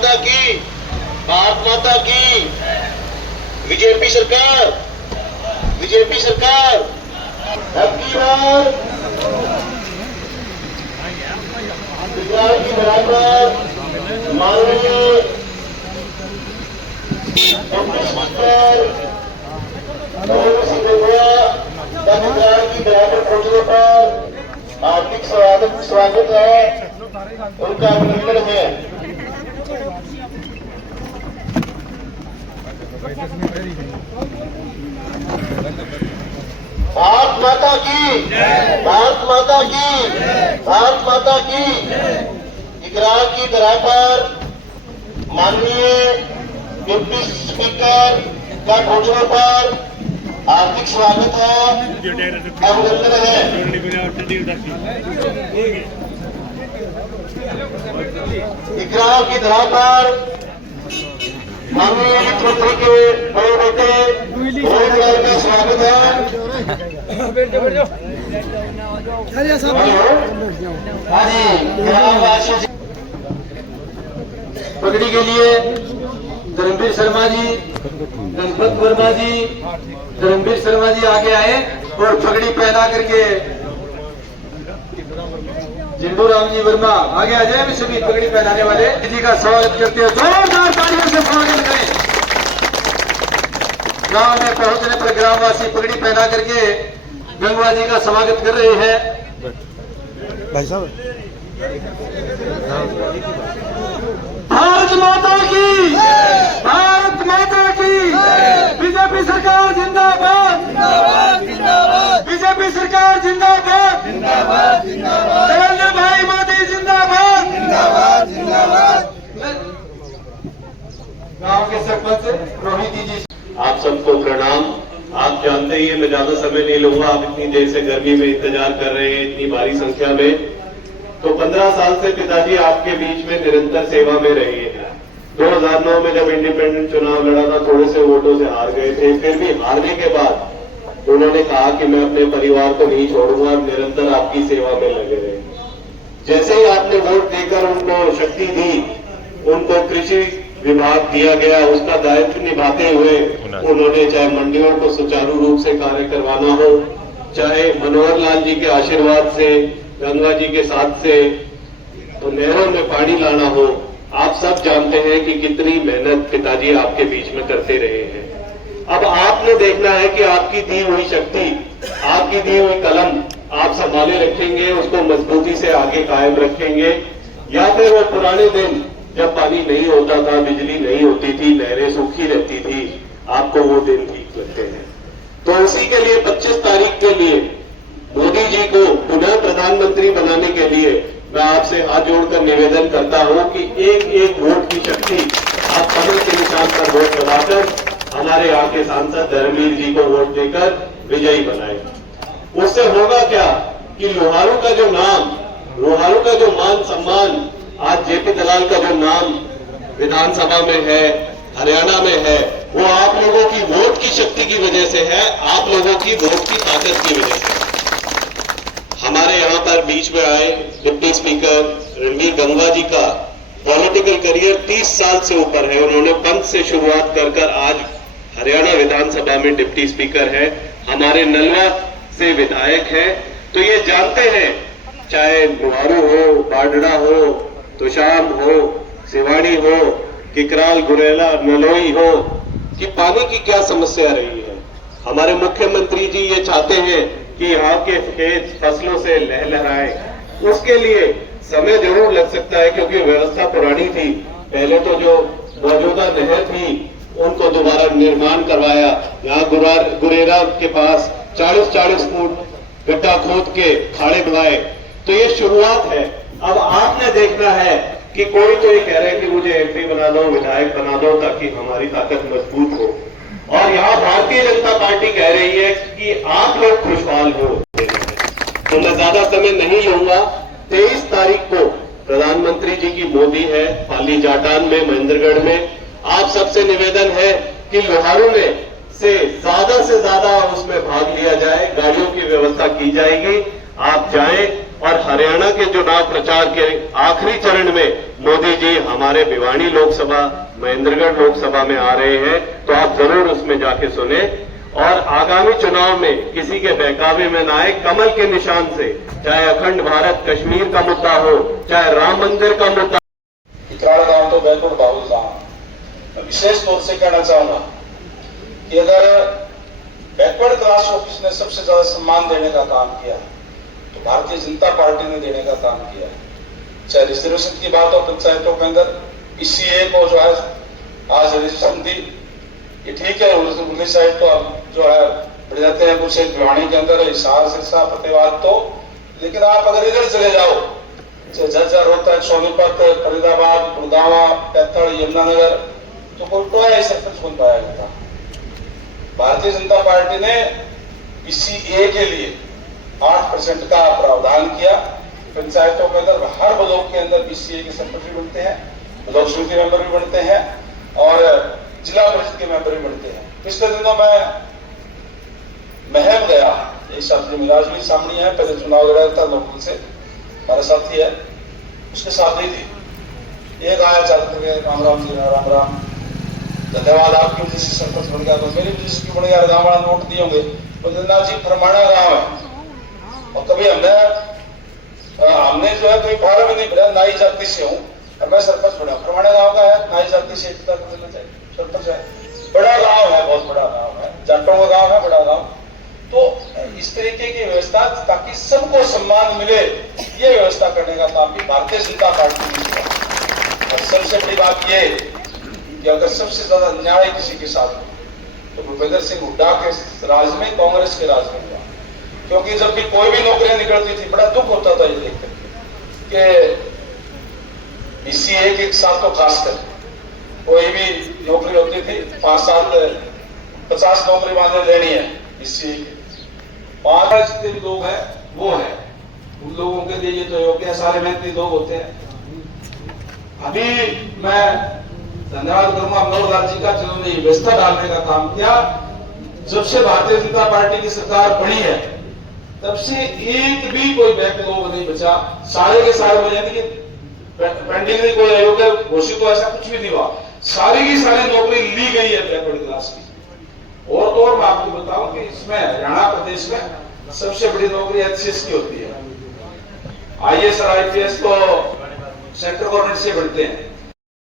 माता की, भारत माता की। बीजेपी सरकार, बीजेपी सरकार। अब की बार गुजरात की धरा पर माननीय डिप्टी स्पीकर नरेंद्र सिंह तोमर का गुजरात की धरा पर पहुंचने पर हार्दिक स्वागत है, उनका अभिनंदन है। भारत माता की, भारत माता की, भारत माता की। गुजरात की धरा पर माननीय डिप्टी स्पीकर का पहुंचने पर हार्दिक स्वागत है, अभिनंदन है। गुजरात की धरा पर माननीय मुख्यमंत्री के बड़े बेटे का स्वागत है। पगड़ी के लिए धर्मवीर शर्मा जी, गणपत वर्मा जी, धर्मवीर शर्मा जी आगे आए और पगड़ी पहना करके जिंदू राम जी वर्मा आगे आ जाए। सभी पगड़ी पहनाने वाले जी का स्वागत करते हैं, जोरदार तालियों से स्वागत करें। गांव में पहुंचने पर ग्रामवासी पगड़ी पहना करके गंगवा जी का स्वागत कर रहे हैं। भाई साहब, भारत माता की, भारत माता की। बीजेपी सरकार जिंदाबाद, बीजेपी सरकार जिंदाबाद, नरेंद्र भाई मोदी जिंदाबाद। गांव के सरपंच रोहित जी, आप सबको प्रणाम। आप जानते ही हैं, मैं ज्यादा समय नहीं लूंगा। आप इतनी देर से गर्मी में इंतजार कर रहे हैं, इतनी भारी संख्या में। तो 15 साल से पिताजी आपके बीच में निरंतर सेवा में रहे हैं। 2009 में जब इंडिपेंडेंट चुनाव लड़ा था, थोड़े से वोटों से हार गए थे। फिर भी हारने के बाद उन्होंने कहा कि मैं अपने परिवार को नहीं छोड़ूंगा, निरंतर आपकी सेवा में लगे रहे। जैसे ही आपने वोट देकर उनको शक्ति दी, उनको कृषि विभाग दिया गया, उसका दायित्व निभाते हुए उन्होंने चाहे मंडियों को सुचारू रूप से कार्य करवाना हो, चाहे मनोहर लाल जी के आशीर्वाद से, गंगा जी के साथ से तो नहरों में पानी लाना हो। आप सब जानते हैं कि कितनी मेहनत पिताजी आपके बीच में करते रहे हैं। अब आपने देखना है कि आपकी दी हुई शक्ति, आपकी दी हुई कलम आप संभाले रखेंगे, उसको मजबूती से आगे कायम रखेंगे, या फिर वो पुराने दिन जब पानी नहीं होता था, बिजली नहीं होती थी, नहरें सूखी रहती थी, आपको वो दिन ठीक लगते हैं। तो उसी के लिए 25 तारीख के लिए मोदी जी को पुनः प्रधानमंत्री बनाने के लिए मैं आपसे हाथ जोड़कर निवेदन करता हूं कि एक एक वोट की शक्ति आप कमल के निशान पर वोट लगाकर हमारे यहाँ के सांसद धर्मवीर जी को वोट देकर विजयी बनाए। उससे होगा क्या कि लोहारू का जो नाम, लोहारू का जो मान सम्मान, आज जेपी दलाल का जो नाम विधानसभा में है, हरियाणा में है, वो आप लोगों की वोट की शक्ति की वजह से है, आप लोगों की वोट की ताकत की वजह से। हमारे यहाँ पर बीच में आए डिप्टी स्पीकर रणवीर गंगवा जी का पॉलिटिकल करियर 30 साल से ऊपर है। उन्होंने पंथ से शुरुआत कर आज हरियाणा विधानसभा में डिप्टी स्पीकर है, हमारे नलवा से विधायक है। तो ये जानते हैं, चाहे लोहारू हो, बाडड़ा हो, तुशाम हो, सिवाड़ी हो, किकराल, गुरेला, नलोई हो, कि पानी की क्या समस्या रही है। हमारे मुख्यमंत्री जी ये चाहते हैं कि यहाँ के खेत फसलों से लहलहाए। उसके लिए समय जरूर लग सकता है, क्योंकि व्यवस्था पुरानी थी। पहले तो जो मौजूदा नहर थी उनको दोबारा निर्माण करवाया। यहाँ गुरेरा के पास 40-40 फुट गड्ढा खोद के खाड़े बनाए। तो ये शुरुआत है। अब आपने देखना है कि कोई तो ये कह रहे हैं कि मुझे एमपी बना दो, विधायक बना दो, ताकि हमारी ताकत मजबूत हो। और यहाँ भारतीय जनता पार्टी कह रही है कि आप लोग खुशहाल हो। तो मैं ज्यादा समय नहीं लूंगा। 23 तारीख को प्रधानमंत्री जी की मोदी है पाली जाटान में, महेंद्रगढ़ में। आप सबसे निवेदन है कि लोहारू में से ज्यादा उसमें भाग लिया जाए, गाड़ियों की व्यवस्था की जाएगी। आप जाएं और हर हरियाणा के चुनाव प्रचार के आखिरी चरण में मोदी जी हमारे भिवानी लोकसभा, महेंद्रगढ़ लोकसभा में आ रहे हैं, तो आप जरूर उसमें जाके सुने और आगामी चुनाव में किसी के बहकावे में ना आए, कमल के निशान से, चाहे अखंड भारत कश्मीर का मुद्दा हो, चाहे राम मंदिर का मुद्दा। इकराड़ गांव तो बैकुंठ बाबुल गांव, मैं विशेष तौर से कहना चाहूंगा कि अगर बैकवर्ड क्लास को किसने सबसे ज्यादा सम्मान देने का काम किया तो भारतीय जनता पार्टी ने देने का काम किया है। चाहे रिजर्वेशन की बात हो पंचायतों के अंदर, PCA को जो है आज रिजर्वेशन दी, ये ठीक है, उर्दू साइड तो अब जो है बढ़ जाते हैं कुछ भिवानी के अंदर हिसार, सिरसा, फतेहाबाद तो, लेकिन आप अगर इधर चले जाओ, झज्जर, रोहतक, सोनीपत, फरीदाबाद, गुड़गांव, कैथल, यमुनानगर, तो कोई तो है सरपंच बन पाया था। भारतीय जनता पार्टी ने PCA के लिए 8% का प्रावधान किया। पंचायतों के अंदर हर ब्लॉक के अंदर PCA के सरपंच भी बनते हैं, ब्लॉक समिति मेंबर भी बनते हैं और जिला परिषद के मेंबर भी बनते हैं। पिछले दिनों मैं महम गया, एक साथी मिलाज भी सामने है, पहले चुनाव लड़ा था लोकल से, हमारा साथी है, उसके साथ ही थी, एक आया चाहते थे राम राम जी, राम राम, धन्यवाद आपकी वजह से सरपंच बन गया, तो मेरी वजह से बन गया, गाँव वाला नोट दिए होंगे, बद्रीनाथ जी फरमाना गाँव है और कभी हमने जो है कोई फार्म ही नहीं भरा, नाई जाति से हूँ और मैं सरपंच बना, फरमाना गाँव का है, नाई जाति से सरपंच है, बड़ा गाँव है, बहुत बड़ा गाँव है, जाटों का गाँव है, बड़ा गाँव। तो इस तरीके की व्यवस्था ताकि सबको सम्मान मिले, ये व्यवस्था करने का काम भी भारतीय जनता पार्टी ने किया। और सबसे बड़ी बात ये कि अगर सबसे ज्यादा अन्याय किसी के साथ हो तो भूपेंद्र सिंह हुड्डा के राज में, कांग्रेस के राज में हुआ, क्योंकि जब भी कोई भी नौकरियां निकलती थी बड़ा दुख होता था ये देखकर कि PCA के साथ तो खासकर कोई भी नौकरी होती थी, 5 साल 50 नौकरी वाले लेनी है PCA के, 5 जितने भी लोग हैं वो है, उन लोगों के लिए ये तो योग्य सारे मेहनती लोग होते हैं। अभी मैं धन्यवाद करूंगा मनोहर लाल जी का, जिन्होंने व्यवस्था डालने का काम किया। जब से भारतीय जनता पार्टी की सरकार बनी है तब से एक भी कोई बैकलॉग नहीं बचा, सारे के सारे बने, यानी कि पेंडिंग में कोई अयोग्य घोषित हो ऐसा कुछ भी नहीं हुआ, सारी की सारी नौकरी ली गई है बैकवर्ड क्लास की। और तो और मैं आपको बताऊं कि इसमें हरियाणा प्रदेश में सबसे बड़ी नौकरी HCS की होती है, IAS और IPS तो सेंट्रल गवर्नमेंट से बढ़ते हैं,